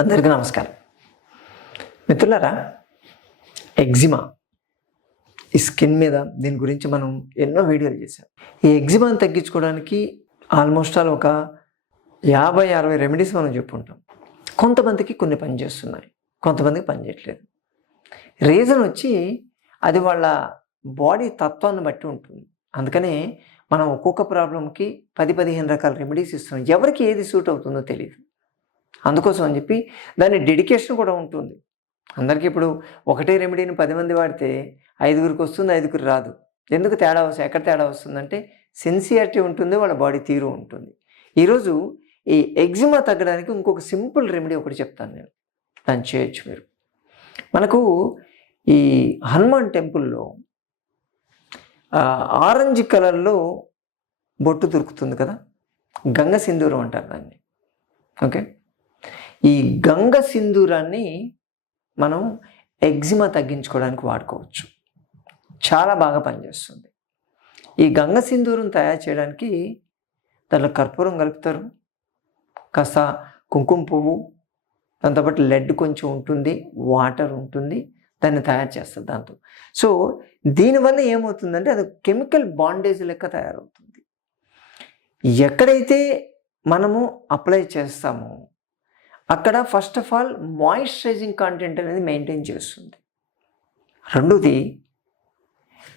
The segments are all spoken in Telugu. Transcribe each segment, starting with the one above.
అందరికీ నమస్కారం. మిత్రులారా ఎగ్జిమా ఈ స్కిన్ మీద దీని గురించి మనం ఎన్నో వీడియోలు చేసాం ఈ ఎగ్జిమాని తగ్గించుకోవడానికి ఆల్మోస్ట్ ఆల్ ఒక యాభై అరవై రెమెడీస్ మనం చెప్పుకుంటాం. కొంతమందికి కొన్ని పనిచేస్తున్నాయి కొంతమందికి పనిచేయట్లేదు రీజన్ వచ్చి అది వాళ్ళ బాడీ తత్వాన్ని బట్టి ఉంటుంది. అందుకనే మనం ఒక్కొక్క ప్రాబ్లంకి పది పదిహేను రకాల రెమెడీస్ ఇస్తున్నాం. ఎవరికి ఏది సూట్ అవుతుందో తెలియదు అందుకోసం అని చెప్పి దాని డెడికేషన్ కూడా ఉంటుంది. అందరికీ ఇప్పుడు ఒకటే రెమెడీని పది మంది వాడితే ఐదుగురికి వస్తుంది ఐదుగురు రాదు. ఎందుకు తేడా వస్తుంది? ఎక్కడ తేడా వస్తుందంటే సిన్సియారిటీ ఉంటుంది వాళ్ళ బాడీ తీరు ఉంటుంది. ఈరోజు ఈ ఎగ్జిమా తగ్గడానికి ఇంకొక సింపుల్ రెమెడీ ఒకటి చెప్తాను నేను. దాన్ని చేయొచ్చు మీరు. మనకు ఈ హనుమాన్ టెంపుల్లో ఆరెంజ్ కలర్లో బొట్టు దొరుకుతుంది కదా? గంగ సింధూరం అంటారు దాన్ని. ఓకే? ఈ గంగ సింధూరాన్ని మనం ఎగ్జిమా తగ్గించుకోవడానికి వాడుకోవచ్చు. చాలా బాగా పనిచేస్తుంది. ఈ గంగ సింధూరం తయారు చేయడానికి దాంట్లో కర్పూరం కలుపుతారు. కాస్త కుంకుమ పువ్వు దాంతోపాటు లెడ్ కొంచెం ఉంటుంది వాటర్ ఉంటుంది. దాన్ని తయారు చేస్తారు దాంతో. సో దీనివల్ల ఏమవుతుందంటే అది కెమికల్ బాండేజ్ లెక్క తయారవుతుంది. ఎక్కడైతే మనము అప్లై చేస్తామో అక్కడ first of all moisturising content అనేది మెయింటైన్ చేస్తుంది. రెండోది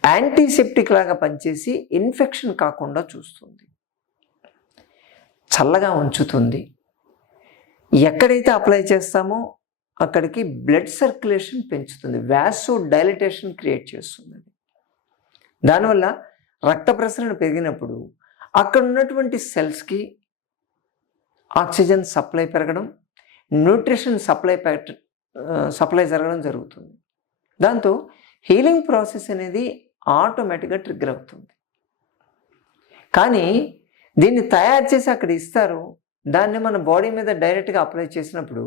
యాంటీసెప్టిక్ లాగా పనిచేసి ఇన్ఫెక్షన్ కాకుండా చూస్తుంది. చల్లగా ఉంచుతుంది. ఎక్కడైతే అప్లై చేస్తామో అక్కడికి బ్లడ్ సర్క్యులేషన్ పెంచుతుంది. వ్యాసో డైలిటేషన్ క్రియేట్ చేస్తుంది. దానివల్ల రక్త ప్రసరణ పెరిగినప్పుడు అక్కడ ఉన్నటువంటి సెల్స్కి ఆక్సిజన్ సప్లై పెరగడం న్యూట్రిషన్ సప్లై పెట్ట సప్లై జరగడం జరుగుతుంది. దాంతో హీలింగ్ ప్రాసెస్ అనేది ఆటోమేటిక్గా ట్రిగ్గర్ అవుతుంది. కానీ దీన్ని తయారు చేసి అక్కడ ఇస్తారు దాన్ని మన బాడీ మీద డైరెక్ట్గా అప్లై చేసినప్పుడు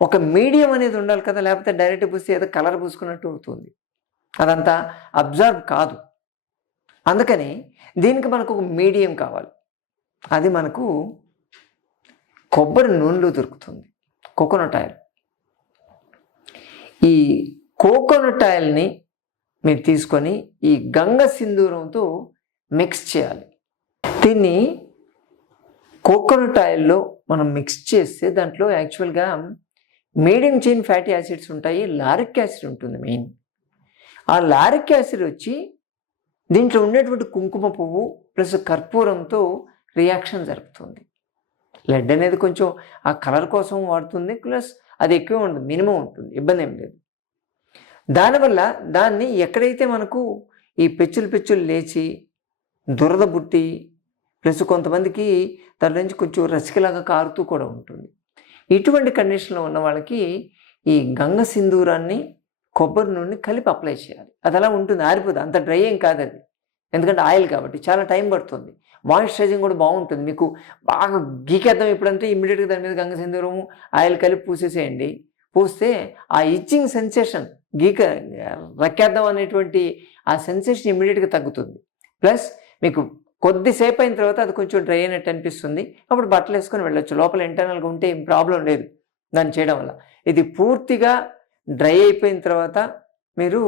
ఒక మీడియం అనేది ఉండాలి కదా లేకపోతే డైరెక్ట్ పూసి ఏదో కలర్ పూసుకున్నట్టు అవుతుంది. అదంతా అబ్జర్వ్ కాదు. అందుకని దీనికి మనకు ఒక మీడియం కావాలి. అది మనకు కొబ్బరి నూనెలో దొరుకుతుంది. Coconut oil. ఈ కోకోనట్ ఆయిల్ని మీరు తీసుకొని ఈ గంగ సింధూరంతో మిక్స్ చేయాలి. దీన్ని కోకోనట్ ఆయిల్లో మనం మిక్స్ చేస్తే దాంట్లో యాక్చువల్గా మీడియం చైన్ ఫ్యాటీ యాసిడ్స్ ఉంటాయి లారిక్ యాసిడ్ ఉంటుంది మెయిన్. ఆ లారిక్ యాసిడ్ వచ్చి దీంట్లో ఉండేటువంటి కుంకుమ పువ్వు ప్లస్ కర్పూరంతో రియాక్షన్ జరుపుతుంది. లెడ్ అనేది కొంచెం ఆ కలర్ కోసం వాడుతుంది ప్లస్ అది ఎక్కువ ఉంటుంది మినిమం ఉంటుంది ఇబ్బంది ఏం లేదు. దానివల్ల దాన్ని ఎక్కడైతే మనకు ఈ పెచ్చులు పెచ్చులు లేచి దురద బుట్టి ప్లస్ కొంతమందికి దాని నుంచి కొంచెం రసికలాగా కారుతూ కూడా ఉంటుంది. ఇటువంటి కండిషన్లో ఉన్న వాళ్ళకి ఈ గంగ సింధూరాన్ని కొబ్బరి నూనె కలిపి అప్లై చేయాలి. అది అలా ఉంటుంది ఆరిపోదు. అంత డ్రై ఏం కాదు అది ఎందుకంటే ఆయిల్ కాబట్టి చాలా టైం పడుతుంది. మాయిశ్చరైజింగ్ కూడా బాగుంటుంది. మీకు బాగా గీకేద్దాం ఎప్పుడంటే ఇమ్మీడియట్గా దాని మీద గంగ సింధూరము ఆయిల్ కలిపి పూసేసేయండి. పూస్తే ఆ ఇచ్చింగ్ సెన్సేషన్ గీక రక్కేద్దాం అనేటువంటి ఆ సెన్సేషన్ ఇమ్మీడియట్గా తగ్గుతుంది. ప్లస్ మీకు కొద్దిసేపు అయిన తర్వాత అది కొంచెం డ్రై అయినట్టు అనిపిస్తుంది. అప్పుడు బట్టలు వేసుకొని వెళ్ళొచ్చు. లోపల ఇంటర్నల్గా ఉంటే ఏం ప్రాబ్లం లేదు దాన్ని చేయడం వల్ల. ఇది పూర్తిగా డ్రై అయిపోయిన తర్వాత మీరు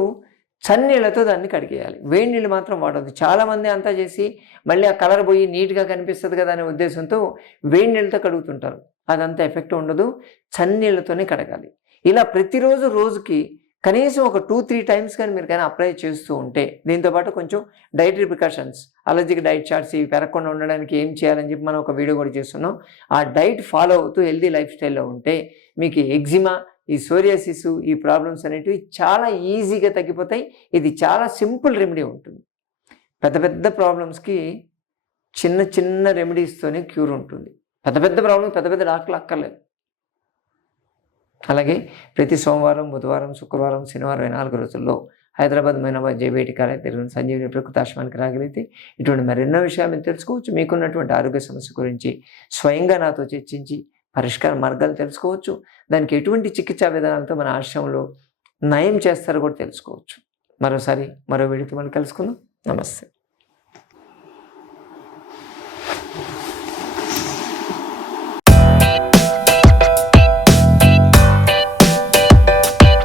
చన్నీళ్ళతో దాన్ని కడిగేయాలి. వేడి నీళ్ళు మాత్రం వాడద్దు. చాలామంది అంతా చేసి మళ్ళీ ఆ కలర్ పోయి నీట్గా కనిపిస్తుంది కదా అనే ఉద్దేశంతో వేడి నీళ్ళతో కడుగుతుంటారు. అదంతా ఎఫెక్ట్ ఉండదు. చన్నీళ్ళతోనే కడగాలి. ఇలా ప్రతిరోజు రోజుకి కనీసం ఒక టూ త్రీ టైమ్స్ కానీ మీరు కానీ అప్లై చేస్తూ ఉంటే దీంతోపాటు కొంచెం dietary precautions allergic diet charts ఇవి పెరగకుండా ఉండడానికి ఏం చేయాలని చెప్పి మనం ఒక వీడియో కూడా చేస్తున్నాం. ఆ డైట్ ఫాలో అవుతూ హెల్దీ లైఫ్ స్టైల్లో ఉంటే మీకు ఎగ్జిమా ఈ సోరియాసిస్ ఈ ప్రాబ్లమ్స్ అనేటివి చాలా ఈజీగా తగ్గిపోతాయి. ఇది చాలా సింపుల్ రెమెడీ ఉంటుంది. పెద్ద పెద్ద ప్రాబ్లమ్స్కి చిన్న చిన్న రెమెడీస్తోనే క్యూర్ ఉంటుంది. పెద్ద పెద్ద ప్రాబ్లమ్ పెద్ద పెద్ద డాక్టర్లు అక్కర్లేదు. అలాగే ప్రతి సోమవారం బుధవారం శుక్రవారం శనివారం నాలుగు రోజుల్లో హైదరాబాద్ మైనాబాద్ జేబీటి కాలేజ్ తిరిగిన సంజీవిని ప్రకృతి ఆశ్రమానికి రాగలిగితే ఇటువంటి మరెన్నో విషయాలు మీరు తెలుసుకోవచ్చు. మీకున్నటువంటి ఆరోగ్య సమస్య గురించి స్వయంగా నాతో చర్చించి పరిష్కార మార్గాలు తెలుసుకోవచ్చు. దానికి ఎటువంటి చికిత్సా విధానాలతో మన ఆశ్రమంలో నయం చేస్తారో కూడా తెలుసుకోవచ్చు. మరోసారి మరో వీడియోతో మనం కలుసుకుందాం. నమస్తే.